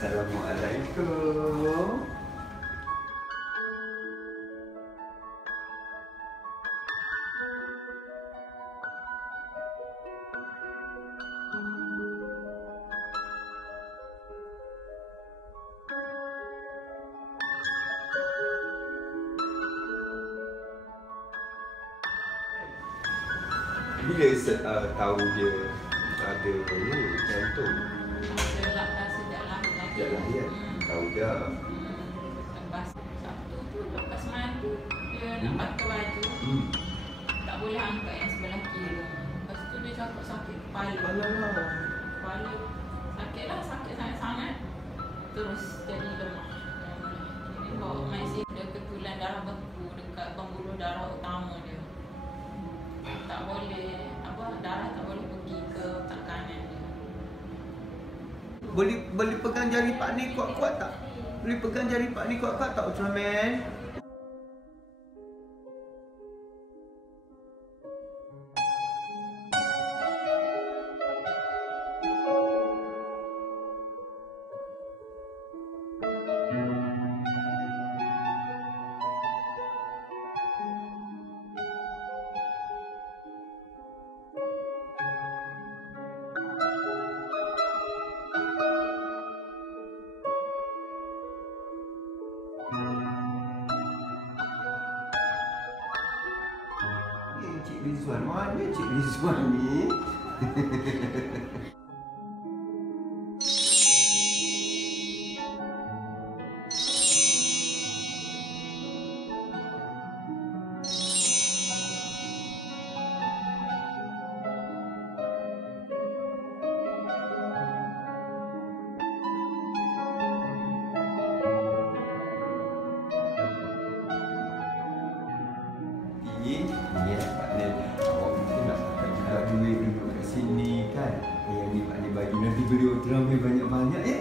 Assalamualaikum. Bila tahu dia ada ni jantung? Sejak lahir. Sejak lahir? Tahu dah. Lepas Sabtu tu, lepas mandi, dia nak pakai baju. Tak boleh angkat yang sebelah kiri. Lepas tu dia cakap sakit kepala. Kepala sakit lah, sakit sangat-sangat. Terus jadi lemah. Jadi bawa masih ada ketulan darah beku dekat pembuluh darah utama dia. Tak boleh, darah tak boleh pergi ke otak kanan dia. Boleh pegang jari Pak ni kuat-kuat tak? Boleh pegang jari Pak ni kuat-kuat tak, Ultraman? Cik Rizwan, mana Cik Rizwan ni? Ya, Pak Nel. Awak mungkin nak pakai duit duduk kat sini kan? Yang ni Pak Nel bagi nanti beli Ultraman banyak-banyak ya?